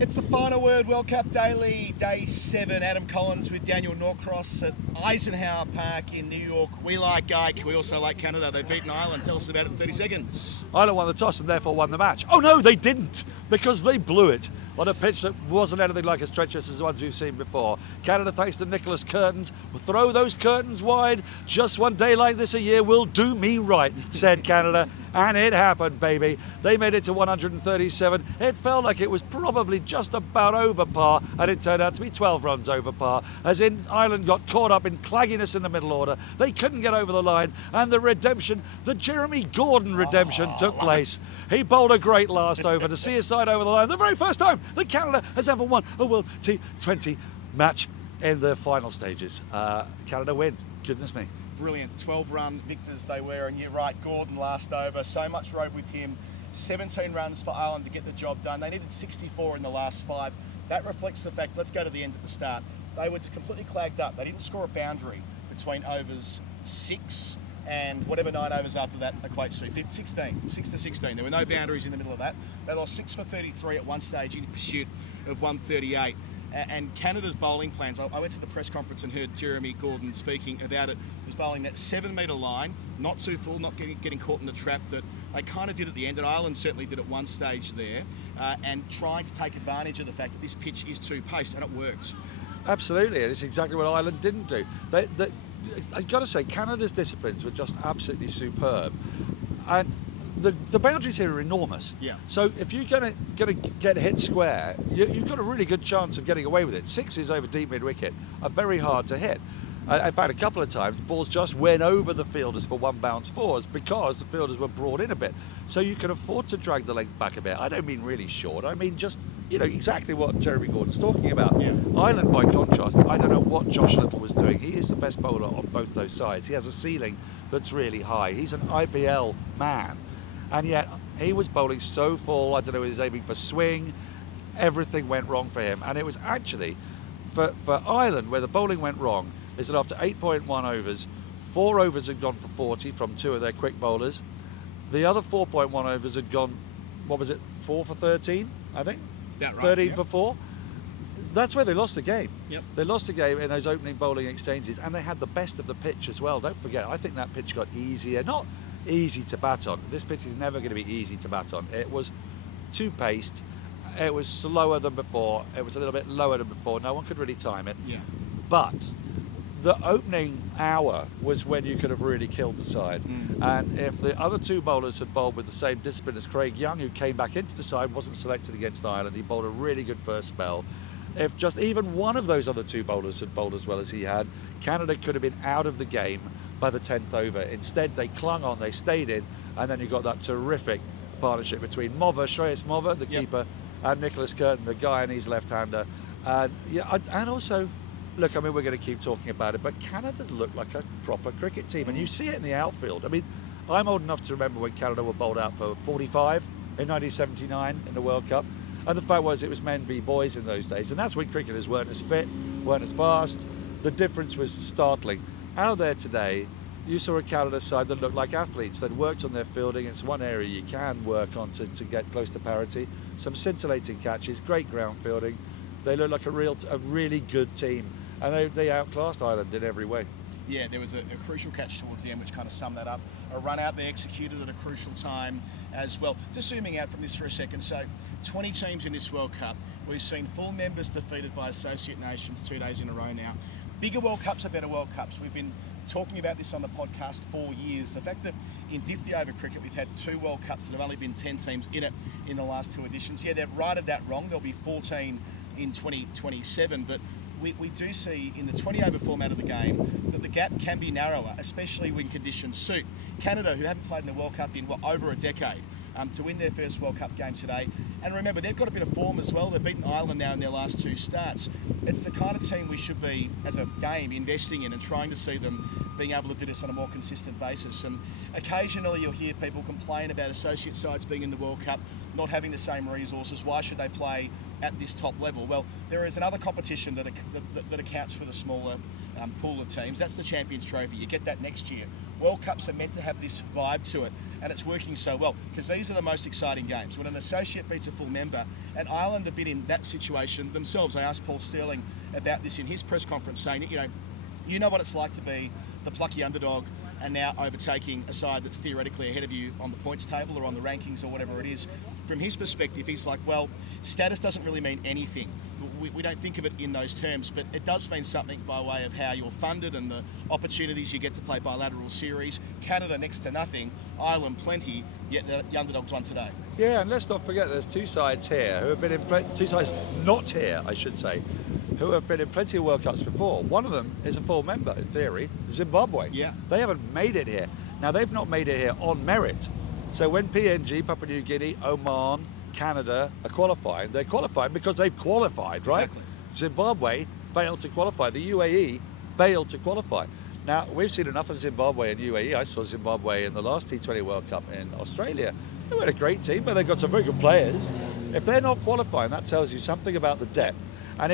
It's the Final Word World Cup Daily, Day 7. Adam Collins with Daniel Norcross at Eisenhower Park in New York. We like Ike. We also like Canada. They've beaten Ireland. Tell us about it in 30 seconds. Ireland won the toss and therefore won the match. Oh no, they didn't, because they blew it on a pitch that wasn't anything like as treacherous as the ones we've seen before. Canada, thanks to Nicholas Curtins, will throw those curtains wide. Just one day like this a year will do me right, said Canada. And it happened, baby. They made it to 137. It felt like it was probably just about over par, and it turned out to be 12 runs over par, as in Ireland got caught up in clagginess in the middle order. They couldn't get over the line, and the redemption, the Jeremy Gordon redemption took place. He bowled a great last over to see his side over the line. The very first time that Canada has ever won a World T20 match in the final stages. Canada win. Goodness me. Brilliant. 12-run victors they were, and you're right, Gordon last over. So much road with him. 17 runs for Ireland to get the job done. They needed 64 in the last 5. That reflects the fact, let's go to the end at the start. They were completely clagged up. They didn't score a boundary between overs 6 and whatever 9 overs after that equates to. 16, 6 to 16. There were no boundaries in the middle of that. They lost 6 for 33 at one stage in pursuit of 138. And Canada's bowling plans, I went to the press conference and heard Jeremy Gordon speaking about it. He was bowling that 7-metre line, not too full, not getting caught in the trap that they kind of did at the end, and Ireland certainly did at one stage there, and trying to take advantage of the fact that this pitch is too paced, and it worked. Absolutely, and it's exactly what Ireland didn't do. I've got to say, Canada's disciplines were just absolutely superb. And the boundaries here are enormous. Yeah. So if you're going to get hit square, you've got a really good chance of getting away with it. 6s over deep mid-wicket are very hard to hit. In fact, a couple of times, balls just went over the fielders for one bounce fours because the fielders were brought in a bit. So you can afford to drag the length back a bit. I don't mean really short. I mean just, exactly what Jeremy Gordon's talking about. Yeah. Ireland, by contrast, I don't know what Josh Little was doing. He is the best bowler on both those sides. He has a ceiling that's really high. He's an IPL man. And yet, he was bowling so full, I don't know, he was aiming for swing. Everything went wrong for him. And it was actually, for Ireland, where the bowling went wrong, is that after 8.1 overs, 4 overs had gone for 40 from 2 of their quick bowlers. The other 4.1 overs had gone, 4 for 13, I think? About right, 13 yeah. for 4. That's where they lost the game. Yep. They lost the game in those opening bowling exchanges, and they had the best of the pitch as well. Don't forget, I think that pitch got easier. Not easy to bat on. This pitch is never going to be easy to bat on. It was too paced. It was slower than before. It was a little bit lower than before. No one could really time it. Yeah. But the opening hour was when you could have really killed the side. And if the other 2 bowlers had bowled with the same discipline as Craig Young, who came back into the side, wasn't selected against Ireland, he bowled a really good first spell. If just even one of those other 2 bowlers had bowled as well as he had, Canada could have been out of the game by the 10th over. Instead, they clung on, they stayed in, and then you got that terrific partnership between Shreyas Mova, the keeper, and Nicholas Curtin, the Guyanese left-hander. And also, look, I mean, we're going to keep talking about it, but Canada looked like a proper cricket team, and you see it in the outfield. I mean, I'm old enough to remember when Canada were bowled out for 45 in 1979 in the World Cup. And the fact was, it was men v boys in those days, and that's when cricketers weren't as fit, weren't as fast. The difference was startling. Out there today, you saw a Canada side that looked like athletes. They'd worked on their fielding. It's one area you can work on to get close to parity. Some scintillating catches, great ground fielding. They looked like a really good team, and they outclassed Ireland in every way. Yeah, there was a crucial catch towards the end which kind of summed that up. A run out they executed at a crucial time as well. Just zooming out from this for a second, so 20 teams in this World Cup. We've seen full members defeated by associate nations 2 days in a row now. Bigger World Cups are better World Cups. We've been talking about this on the podcast for years. The fact that in 50 over cricket we've had 2 World Cups and there have only been 10 teams in it in the last 2 editions. Yeah, they've righted that wrong. There'll be 14 in 2027, but we do see in the 20 over format of the game that the gap can be narrower, especially when conditions suit. Canada, who haven't played in the World Cup in over a decade, to win their first World Cup game today. And remember, they've got a bit of form as well. They've beaten Ireland now in their last 2 starts. It's the kind of team we should be, as a game, investing in and trying to see them being able to do this on a more consistent basis. And occasionally you'll hear people complain about associate sides being in the World Cup, not having the same resources. Why should they play at this top level? Well, there is another competition that accounts for the smaller pool of teams. That's the Champions Trophy. You get that next year. World Cups are meant to have this vibe to it, and it's working so well because these are the most exciting games. When an associate beats a full member, and Ireland have been in that situation themselves. I asked Paul Sterling about this in his press conference, saying that, you know what it's like to be the plucky underdog and now overtaking a side that's theoretically ahead of you on the points table or on the rankings or whatever it is. From his perspective, he's like, well, status doesn't really mean anything. We don't think of it in those terms, but it does mean something by way of how you're funded and the opportunities you get to play bilateral series. Canada next to nothing, Ireland plenty, yet the underdogs won today. Yeah, and let's not forget there's two sides here who have been in two sides not here, I should say, who have been in plenty of World Cups before. One of them is a full member, in theory, Zimbabwe. Yeah. They haven't made it here. Now, they've not made it here on merit. So when PNG, Papua New Guinea, Oman, Canada are qualifying, they're qualifying because they've qualified, right? Exactly. Zimbabwe failed to qualify. The UAE failed to qualify. Now, we've seen enough of Zimbabwe and UAE. I saw Zimbabwe in the last T20 World Cup in Australia. They were a great team, but they've got some very good players. If they're not qualifying, that tells you something about the depth. And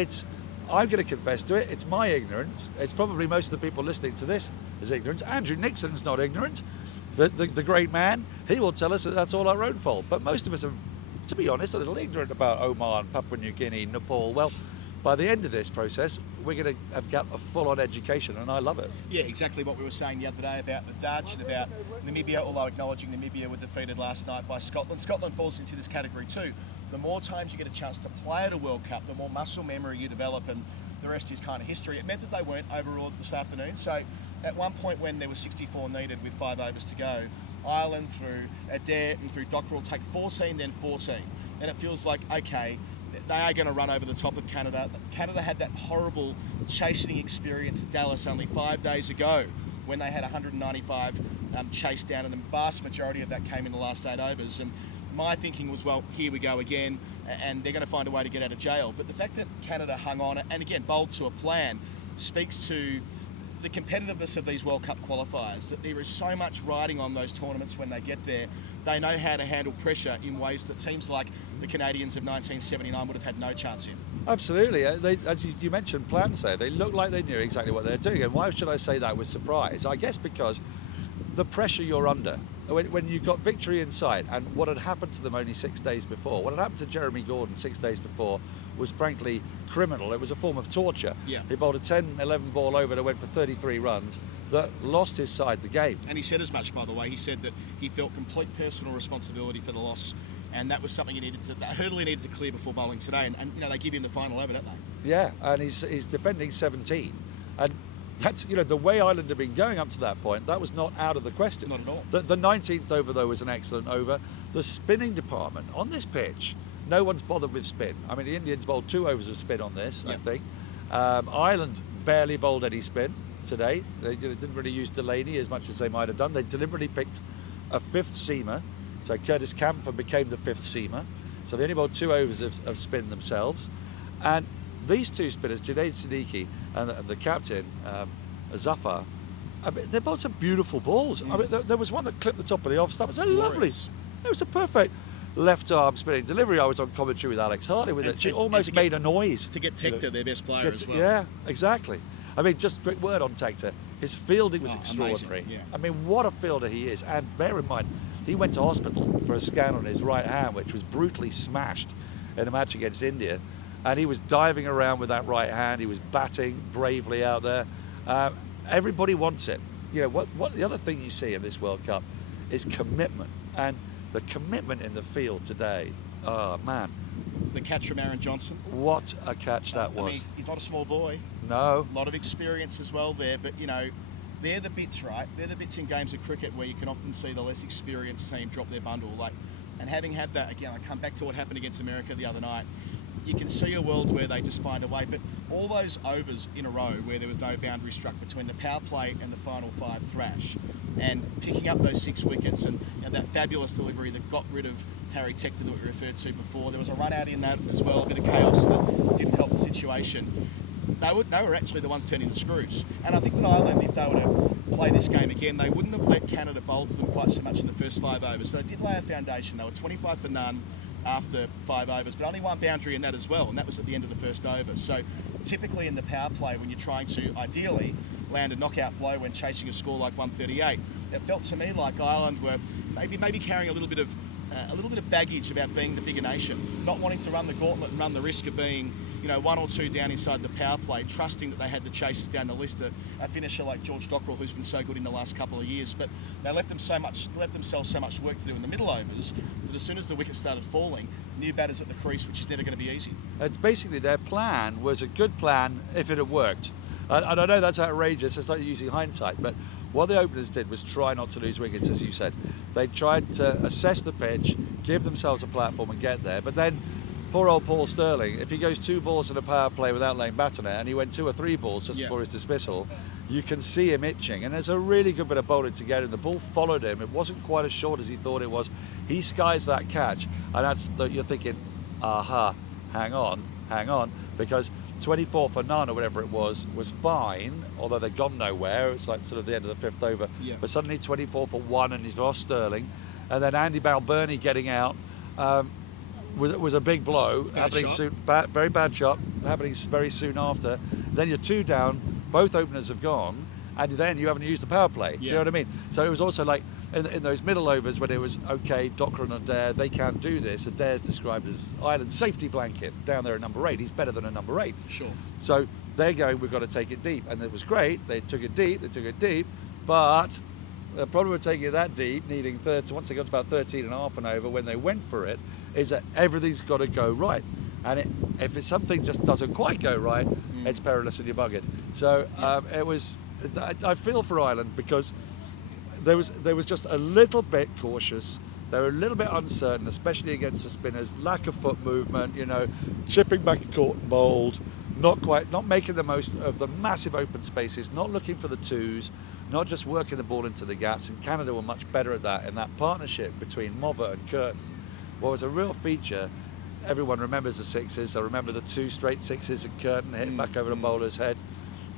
I'm going to confess to it, it's my ignorance. It's probably most of the people listening to this is ignorance. Andrew Nixon's not ignorant. The great man, he will tell us that that's all our own fault. But most of us are, to be honest, a little ignorant about Oman, Papua New Guinea, Nepal. Well, by the end of this process, we're going to have got a full-on education, and I love it. Yeah, exactly what we were saying the other day about the Dutch and about Namibia, although acknowledging Namibia were defeated last night by Scotland. Scotland falls into this category too. The more times you get a chance to play at a World Cup, the more muscle memory you develop, and the rest is kind of history. It meant that they weren't overruled this afternoon. So at one point when there was 64 needed with 5 overs to go, Ireland through Adair and through Docker will take 14, then 14. And it feels like, okay, they are going to run over the top of Canada. Canada had that horrible chastening experience at Dallas only 5 days ago when they had 195 chased down, and the vast majority of that came in the last 8 overs. And my thinking was, well, here we go again, and they're going to find a way to get out of jail. But the fact that Canada hung on, and again, bowled to a plan, speaks to the competitiveness of these World Cup qualifiers, that there is so much riding on those tournaments when they get there. They know how to handle pressure in ways that teams like the Canadians of 1979 would have had no chance in. Absolutely. As you mentioned, plans there, they look like they knew exactly what they're doing. And why should I say that with surprise? I guess because the pressure you're under, when you got victory in sight, and what had happened to them only 6 days before, what had happened to Jeremy Gordon 6 days before was frankly criminal. It was a form of torture. Yeah. He bowled a 10-11 ball over that went for 33 runs that lost his side the game. And he said as much, by the way. He said that he felt complete personal responsibility for the loss, and that was something that hurdle he needed to clear before bowling today. And they give him the final over, don't they? Yeah, and he's defending 17. And that's, the way Ireland had been going up to that point, that was not out of the question. Not at all. The 19th over, though, was an excellent over. The spinning department on this pitch, no one's bothered with spin. I mean, the Indians bowled 2 overs of spin on this, I think. Ireland barely bowled any spin today. They didn't really use Delaney as much as they might have done. They deliberately picked a 5th seamer. So Curtis Camphor became the 5th seamer. So they only bowled 2 overs of spin themselves. And these 2 spinners, Junaid Siddiqui and the captain, Zafar, they bowled some beautiful balls. I mean, there was one that clipped the top of the off stump. It was lovely. It was a perfect left arm spinning delivery. I was on commentary with Alex Hartley with it. She almost made a noise. To get Tector, their best player as well. Yeah, exactly. I mean, just a quick word on Tector. His fielding was extraordinary. Amazing, yeah. I mean, what a fielder he is. And bear in mind, he went to hospital for a scan on his right hand, which was brutally smashed in a match against India. And he was diving around with that right hand. He was batting bravely out there. Everybody wants it. What the other thing you see in this World Cup is commitment. And the commitment in the field today, oh man. The catch from Aaron Johnson. What a catch that was. I mean, he's not a small boy. No. A lot of experience as well there, but they're the bits, right? They're the bits in games of cricket where you can often see the less experienced team drop their bundle. And having had that, again, I come back to what happened against America the other night. You can see a world where they just find a way, but all those overs in a row where there was no boundary struck between the power play and the final 5 thrash, and picking up those 6 wickets, and that fabulous delivery that got rid of Harry Tector that we referred to before. There was a run out in that as well, a bit of chaos that didn't help the situation. they were actually the ones turning the screws. And I think that Ireland, if they were to play this game again, they wouldn't have let Canada bowl to them quite so much in the first 5 overs. So they did lay a foundation. They were 25 for none after 5 overs, but only one boundary in that as well, and that was at the end of the first over. So typically in the power play, when you're trying to ideally land a knockout blow when chasing a score like 138, it felt to me like Ireland were maybe carrying a little bit of baggage about being the bigger nation, not wanting to run the gauntlet and run the risk of being, 1 or 2 down inside the power play, trusting that they had the chasers down the list, a finisher like George Dockrell, who's been so good in the last couple of years. But they left themselves so much work to do in the middle overs that as soon as the wickets started falling, new batters at the crease, which is never going to be easy. It's basically their plan was a good plan if it had worked. And I know that's outrageous, it's like using hindsight, but what the openers did was try not to lose wickets, as you said. They tried to assess the pitch, give themselves a platform and get there, but then poor old Paul Sterling, if he goes 2 balls in a power play without laying bat on it, and he went 2 or 3 balls just before his dismissal, you can see him itching. And there's a really good bit of bowling to get, and the ball followed him. It wasn't quite as short as he thought it was. He skies that catch, and you're thinking, aha, hang on, because 24 for none or whatever it was fine, although they'd gone nowhere. It's like sort of the end of the 5th over. Yeah. But suddenly 24 for 1 and he's lost Sterling. And then Andy Balbirnie getting out was a big blow. Very bad shot, happening very soon after. Then you're 2 down, both openers have gone, and then you haven't used the power play. Do you know what I mean? So it was also like, in those middle overs when it was, okay, Dockrell and Adair, they can't do this. Adair's described as Ireland's safety blanket down there at number 8. He's better than a number 8. Sure. So they're going, we've got to take it deep. And it was great. They took it deep, but the problem with taking it that deep, needing once they got to about 13 and a half and over, when they went for it, is that everything's got to go right. And if it's something just doesn't quite go right, it's perilous and you're buggered. So I feel for Ireland because they was just a little bit cautious. They were a little bit uncertain, especially against the spinners. Lack of foot movement, chipping back a caught and bowled, not making the most of the massive open spaces, not looking for the twos, not just working the ball into the gaps. And Canada were much better at that. In that partnership between Mova and Curtin, what was a real feature. Everyone remembers the sixes. I remember the 2 straight sixes and Curtin hitting back over the bowler's head.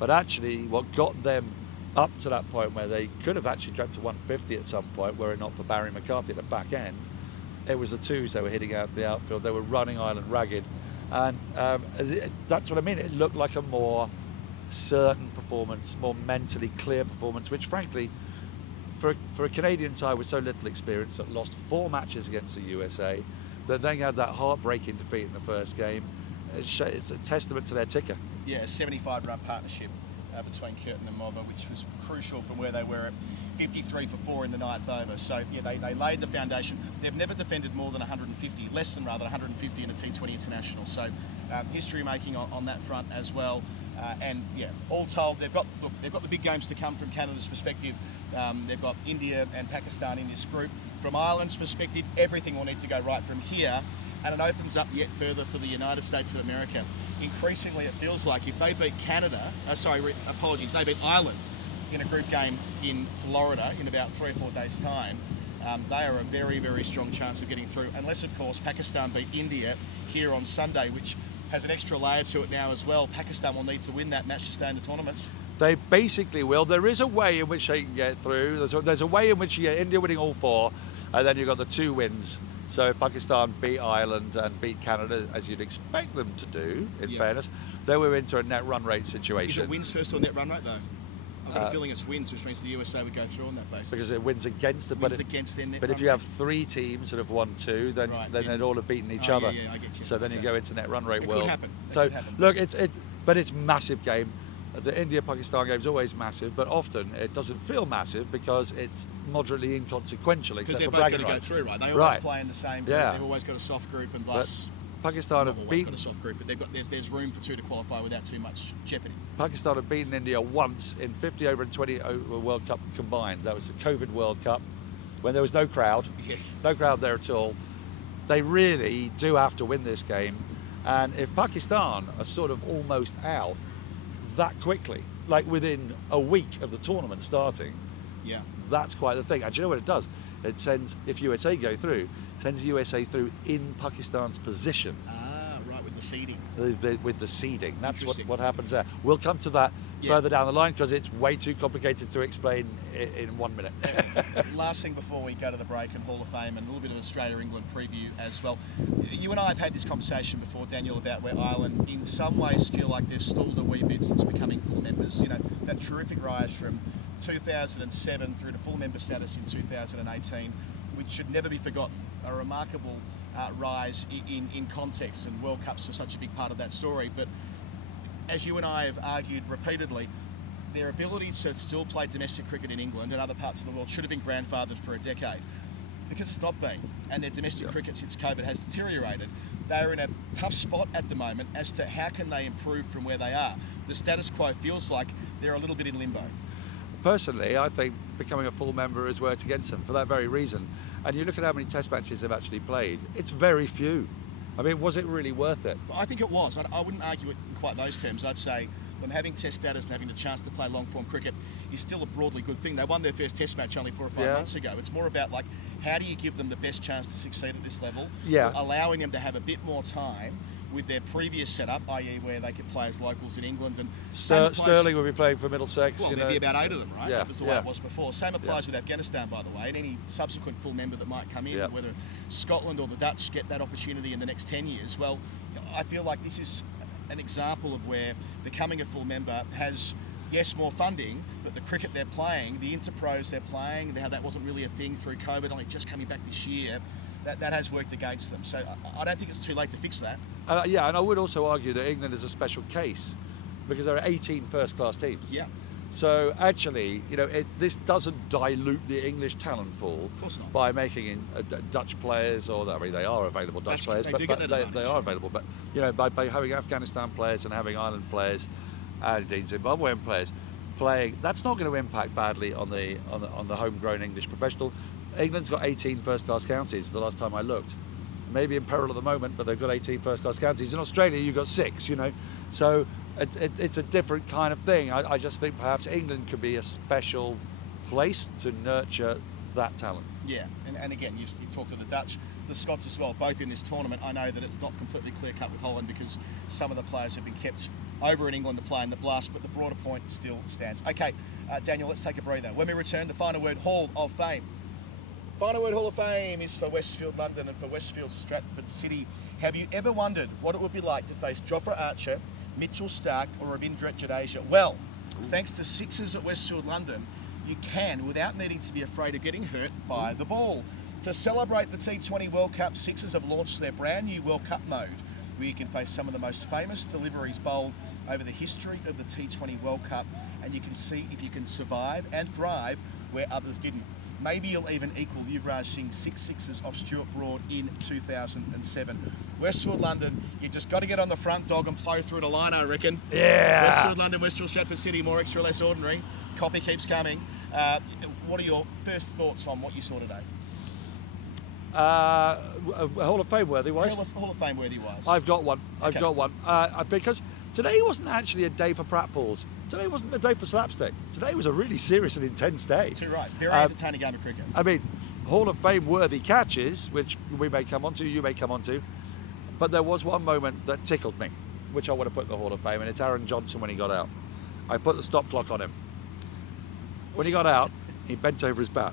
But actually, what got them up to that point where they could have actually dropped to 150 at some point, were it not for Barry McCarthy at the back end, it was the twos they were hitting out the outfield. They were running Ireland ragged. And that's what I mean. It looked like a more certain performance, more mentally clear performance, which frankly, for a Canadian side with so little experience that lost 4 matches against the USA, that then had that heartbreaking defeat in the first game, it's a testament to their ticker. Yeah, a 75-run partnership between Curtin and Mova, which was crucial from where they were at 53 for 4 in the 9th over. So yeah, they laid the foundation. They've never defended more than 150, less than rather 150 in a T20 international. So history making on that front as well. And yeah, all told, they've got the big games to come from Canada's perspective. They've got India and Pakistan in this group. From Ireland's perspective, everything will need to go right from here, and it opens up yet further for the United States of America. Increasingly, it feels like if they beat they beat Ireland in a group game in Florida in about 3 or 4 days' time, they are a very, very strong chance of getting through. Unless, of course, Pakistan beat India here on Sunday, which has an extra layer to it now as well. Pakistan will need to win that match to stay in the tournament. They basically will. There is a way in which they can get through. There's a way in which you get India winning all 4, and then you've got the 2 wins. So if Pakistan beat Ireland and beat Canada, as you'd expect them to do, in fairness, then we're into a net run rate situation. Is it wins first or net run rate, though? I've got a feeling it's wins, which means the USA would go through on that basis. Because it wins against them. Wins against their net but run if you have 3 teams that have won 2, then they'd all have beaten each other. Yeah, I get you. So then you go into net run rate it world. Could happen. So look, it's massive game. The India-Pakistan game is always massive, but often it doesn't feel massive because it's moderately inconsequential, except for bragging rights. Because they're both going to go through, right? They always play in the same group. They've always got a soft group, and plus Pakistan have beaten. Got a soft group, but there's room for 2 to qualify without too much jeopardy. Pakistan have beaten India once in 50 over and 20 over World Cup combined. That was the COVID World Cup when there was no crowd. Yes. No crowd there at all. They really do have to win this game, and if Pakistan are sort of almost out that quickly, like within a week of the tournament starting, that's quite the thing. And do you know what it does? It sends, if USA go through, sends USA through in Pakistan's position. Right, with the seeding. With the seeding. That's Interesting. what happens there. We'll come to that Yeah. further down the line because it's way too complicated to explain in 1 minute. Last thing before we go to the break and Hall of Fame and a little bit of Australia-England preview as well. You and I have had this conversation before, Daniel, about where Ireland in some ways feel like they've stalled a wee bit since becoming full members. You know, that terrific rise from 2007 through to full member status in 2018, which should never be forgotten. A remarkable rise in context, and World Cups are such a big part of that story. But as you and I have argued repeatedly, their ability to still play domestic cricket in England and other parts of the world should have been grandfathered for a decade, because it's not been, and their domestic cricket since COVID has deteriorated. They're in a tough spot at the moment as to how can they improve from where they are. The status quo feels like they're a little bit in limbo. Personally, I think becoming a full member has worked against them for that very reason. And you look at how many test matches they've actually played, it's very few. I mean, was it really worth it? I think it was. I wouldn't argue it in quite those terms. I'd say them having test status and having the chance to play long-form cricket is still a broadly good thing. They won their first test match only 4 or 5 months ago. It's more about, like, how do you give them the best chance to succeed at this level, allowing them to have a bit more time with their previous setup, i.e. where they could play as locals in England. And Sterling will be playing for Middlesex. Well, there'd be about 8 of them, right? Yeah, That was the way it was before. Same applies with Afghanistan, by the way, and any subsequent full member that might come in, whether Scotland or the Dutch get that opportunity in the next 10 years. Well, I feel like this is an example of where becoming a full member has, yes, more funding, but the cricket they're playing, the interpros they're playing, how that wasn't really a thing through COVID, only just coming back this year, that has worked against them. So I don't think it's too late to fix that. And I would also argue that England is a special case because there are 18 first-class teams. Yeah. So actually, you know, this doesn't dilute the English talent pool by making in Dutch players, or I mean, they are available Dutch players, but they are available. But you know, by having Afghanistan players and having Ireland players, and indeed Zimbabwean players playing, that's not going to impact badly on the homegrown English professional. England's got 18 first-class counties. The last time I looked. Maybe in peril at the moment, but they've got 18 first-class counties. In Australia, you've got 6, you know. So it's a different kind of thing. I just think perhaps England could be a special place to nurture that talent. Yeah, and again, you've talked to the Dutch, the Scots as well, both in this tournament. I know that it's not completely clear-cut with Holland because some of the players have been kept over in England to play in the Blast, but the broader point still stands. Okay, Daniel, let's take a breather. When we return, the final word, Hall of Fame. Final word Hall of Fame is for Westfield London and for Westfield Stratford City. Have you ever wondered what it would be like to face Jofra Archer, Mitchell Starc or Ravindra Jadeja? Well, thanks to Sixers at Westfield London, you can without needing to be afraid of getting hurt by the ball. To celebrate the T20 World Cup, Sixers have launched their brand new World Cup mode, where you can face some of the most famous deliveries bowled over the history of the T20 World Cup, and you can see if you can survive and thrive where others didn't. Maybe you'll even equal Yuvraj Singh's 6 sixes off Stuart Broad in 2007. Westfield London, you just got to get on the front, dog, and blow through the line, I reckon. Yeah. Westfield London, Westfield Stratford City, more extra, less ordinary. Copy keeps coming. What are your first thoughts on what you saw today? Hall of Fame worthy wise? Hall of Fame worthy wise. I've got one. Because today wasn't actually a day for pratfalls. Today wasn't a day for slapstick. Today was a really serious and intense day. Too right. Very entertaining game of cricket. I mean, Hall of Fame worthy catches, which we may come on to, you may come on to, but there was one moment that tickled me, which I want to put in the Hall of Fame, and it's Aaron Johnson when he got out. I put the stop clock on him. When he got out, he bent over his bat.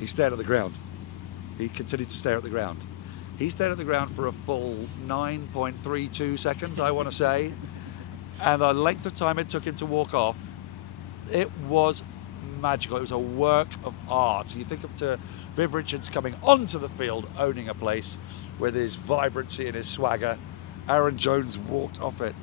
He stared at the ground. He continued to stare at the ground. He stared at the ground for a full 9.32 seconds, I want to say. And the length of time it took him to walk off, it was magical. It was a work of art. You think of Viv Richards coming onto the field, owning a place with his vibrancy and his swagger. Aaron Jones walked off it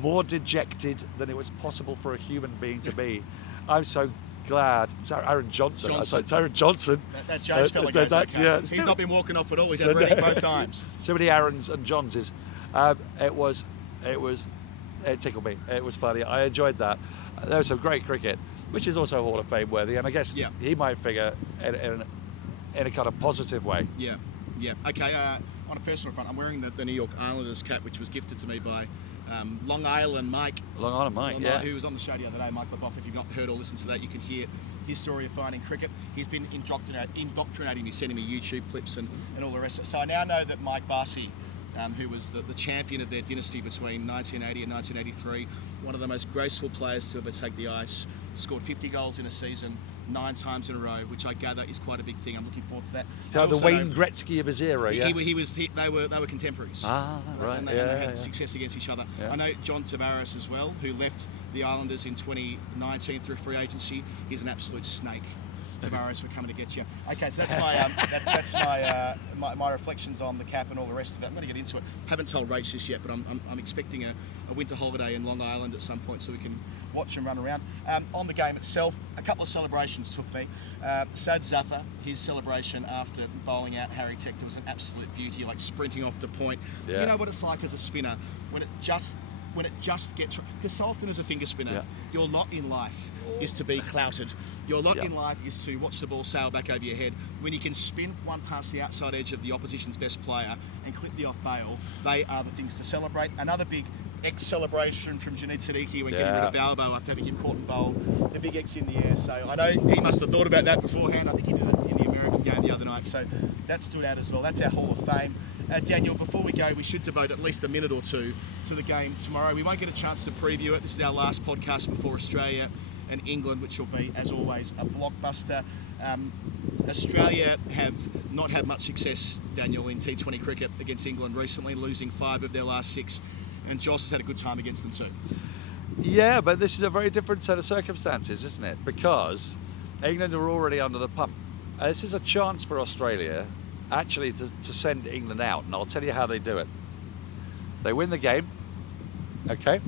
more dejected than it was possible for a human being to be. I'm so glad. It's Aaron Johnson. It's Aaron Johnson. That Jones fella goes okay. Yeah, he's not been walking off at all. He's had reading both times. So many Aarons and Johnses. It tickled me. It was funny. I enjoyed that. There was some great cricket, which is also Hall of Fame worthy, and I guess he might figure in a kind of positive way. Yeah. Okay. On a personal front, I'm wearing the New York Islanders cap, which was gifted to me by Long Island Mike. Long Island Mike, yeah. Who was on the show the other day, Mike Leboff. If you've not heard or listened to that, you can hear his story of finding cricket. He's been indoctrinating me, sending me YouTube clips and all the rest. So I now know that Mike Barsi who was the champion of their dynasty between 1980 and 1983. One of the most graceful players to ever take the ice. Scored 50 goals in a season, 9 times in a row, which I gather is quite a big thing. I'm looking forward to that. So the Wayne Gretzky of his era, yeah? They were contemporaries. Ah, right. And they had success against each other. Yeah. I know John Tavares as well, who left the Islanders in 2019 through free agency. He's an absolute snake. Tavares, we're coming to get you. Okay, so that's my reflections on the cap and all the rest of it. I'm going to get into it. Haven't told Rach this yet, but I'm expecting a winter holiday in Long Island at some point so we can watch him run around. On the game itself, a couple of celebrations took me. Sad Zafar, his celebration after bowling out Harry Tector was an absolute beauty, like sprinting off to point. Yeah. You know what it's like as a spinner when it just gets, because so often as a finger spinner, your lot in life is to be clouted. Your lot in life is to watch the ball sail back over your head. When you can spin one past the outside edge of the opposition's best player and clip the off bail, they are the things to celebrate. Another big X-celebration from Janid Siddiqui when getting rid of Balbo after having him caught and bowled. The big X in the air. So I know he must have thought about that beforehand. I think he did it in the American game the other night. So that stood out as well. That's our Hall of Fame. Daniel, before we go, we should devote at least a minute or two to the game tomorrow. We won't get a chance to preview it. This is our last podcast before Australia and England, which will be, as always, a blockbuster. Australia have not had much success, Daniel, in T20 cricket against England recently, losing 5 of their last 6, and Joss has had a good time against them too. Yeah, but this is a very different set of circumstances, isn't it? Because England are already under the pump. This is a chance for Australia actually to send England out, and I'll tell you how they do it. They win the game, okay?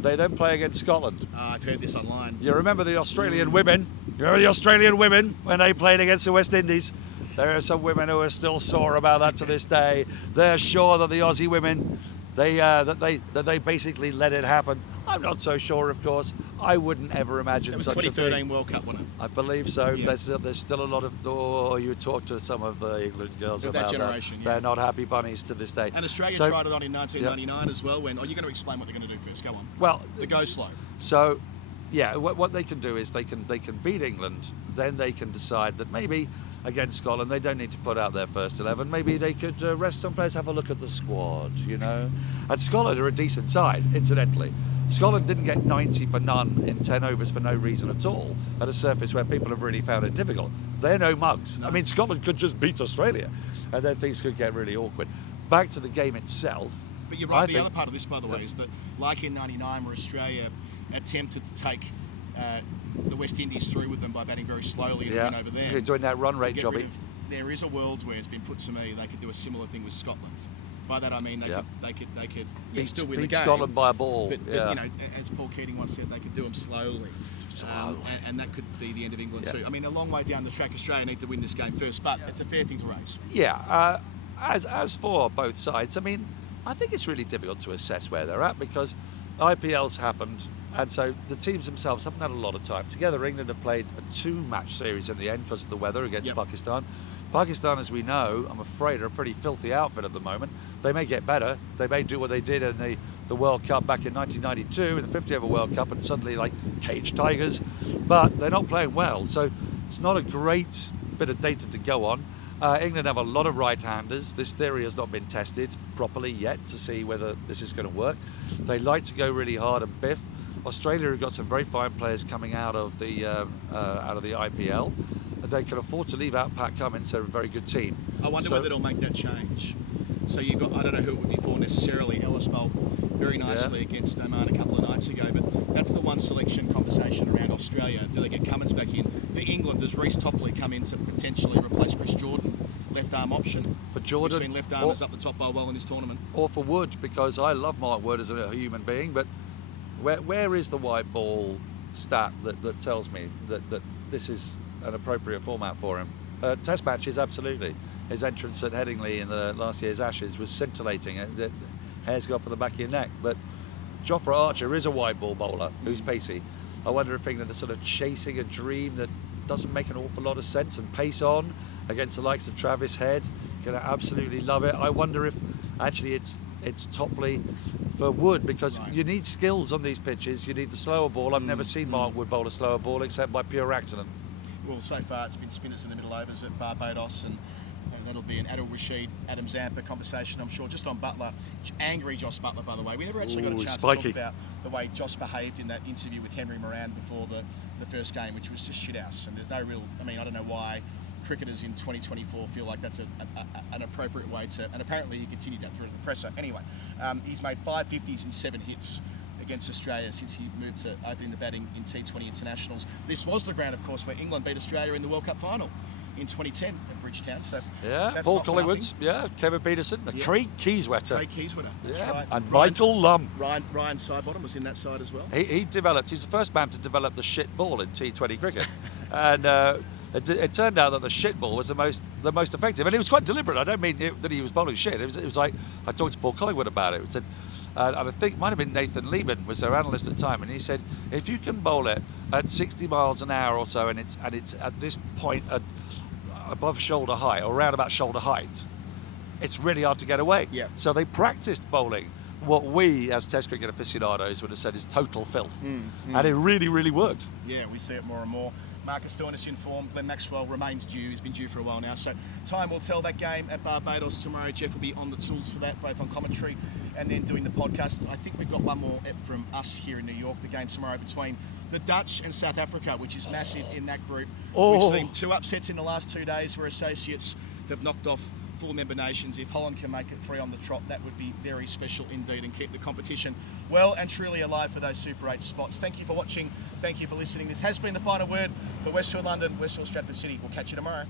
They then play against Scotland. I've heard this online. You remember the Australian women? You remember the Australian women when they played against the West Indies? There are some women who are still sore about that to this day. They're sure that the Aussie women, that they basically let it happen. I'm not so sure, of course. I wouldn't ever imagine such a thing. 2013 World Cup, wasn't it? I believe so. Yeah. There's still a lot of, you talk to some of the England girls about that generation. Yeah. They're not happy bunnies to this day. And Australia tried it on in 1999 as well. When you're going to explain what they're going to do first. Go on. Well, the go slow. So, yeah, what they can do is they can beat England. Then they can decide that maybe against Scotland they don't need to put out their first 11. Maybe they could rest some players, have a look at the squad, you know. And Scotland are a decent side, incidentally. Scotland didn't get 90 for none in 10 overs for no reason at all at a surface where people have really found it difficult. They're no mugs. No. I mean, Scotland could just beat Australia and then things could get really awkward. Back to the game itself. But you're right, the other part of this, by the way, is that like in 99 where Australia attempted to take the West Indies through with them by batting very slowly and win over there. They're doing that run rate jobbing. There is a world where it's been put to me they could do a similar thing with Scotland. By that I mean they could still win the game. Scotland by a ball. But you know, as Paul Keating once said, they could do them slowly. And that could be the end of England too. I mean, a long way down the track, Australia need to win this game first, but it's a fair thing to raise. Yeah. As for both sides, I mean, I think it's really difficult to assess where they're at because IPL's happened. And so the teams themselves haven't had a lot of time together. England have played a 2-match series in the end because of the weather against Pakistan. Pakistan, as we know, I'm afraid, are a pretty filthy outfit at the moment. They may get better. They may do what they did in the World Cup back in 1992, in the 50-over World Cup, and suddenly like caged tigers. But they're not playing well. So it's not a great bit of data to go on. England have a lot of right-handers. This theory has not been tested properly yet to see whether this is going to work. They like to go really hard and biff. Australia have got some very fine players coming out of the IPL. They can afford to leave out Pat Cummins. They're a very good team. I wonder whether it'll make that change. So you've got, I don't know who it would be for necessarily. Ellis bowled very nicely against Oman a couple of nights ago, but that's the one selection conversation around Australia. Do they get Cummins back in? For England, does Reece Topley come in to potentially replace Chris Jordan? Left arm option. For Jordan. We've seen left armers up the top bowl well in this tournament. Or for Wood, because I love Mark Wood as a human being, but where is the white ball stat that tells me that this is an appropriate format for him? Test matches, absolutely. His entrance at Headingley in the last year's Ashes was scintillating. The hairs go up at the back of your neck. But Jofra Archer is a white ball bowler who's pacey. I wonder if England are sort of chasing a dream that doesn't make an awful lot of sense, and pace on against the likes of Travis Head. Can absolutely love it. I wonder if actually it's Topley for Wood, because you need skills on these pitches. You need the slower ball. I've never seen Mark Wood bowl a slower ball except by pure accident. Well, so far it's been spinners in the middle overs at Barbados and That'll be an Adil Rashid, Adam Zampa conversation, I'm sure, just on Butler. Angry Josh Butler, by the way. We never actually got a chance to talk about the way Josh behaved in that interview with Henry Moran before the first game, which was just shithouse. And there's no real, I don't know why cricketers in 2024 feel like that's an appropriate way to, and apparently he continued that through to the presser. Anyway, he's made 5 50s and 7 hits against Australia since he moved to opening the batting in T20 internationals. This was the ground, of course, where England beat Australia in the World Cup final in 2010 at Bridgetown. So yeah, Paul Collingwood's, yeah, Kevin Peterson, Craig Kieswetter. Craig Kieswetter, that's right. And Michael Lum. Ryan Sidebottom was in that side as well. He's the first man to develop the shit ball in T20 cricket. And it turned out that the shit ball was the most effective, and it was quite deliberate. I don't mean that he was bowling shit. It was like, I talked to Paul Collingwood about it. It said, and I think it might have been Nathan Lehman was their analyst at the time, and he said, if you can bowl it at 60 miles an hour or so, and it's at this point above shoulder height or around about shoulder height, it's really hard to get away. Yeah. So they practiced bowling what we as Test cricket aficionados would have said is total filth, and it really, really worked. Yeah, we see it more and more. Marcus doing us informed. Glenn Maxwell remains due. He's been due for a while now. So time will tell. That game at Barbados tomorrow. Jeff will be on the tools for that, both on commentary and then doing the podcast. I think we've got one more from us here in New York. The game tomorrow between the Dutch and South Africa, which is massive in that group. We've seen 2 upsets in the last 2 days where associates have knocked off 4 member nations. If Holland can make it 3 on the trot, that would be very special indeed and keep the competition well and truly alive for those Super 8 spots. Thank you for watching. Thank you for listening. This has been the final word for Westfield London, Westfield Stratford City. We'll catch you tomorrow.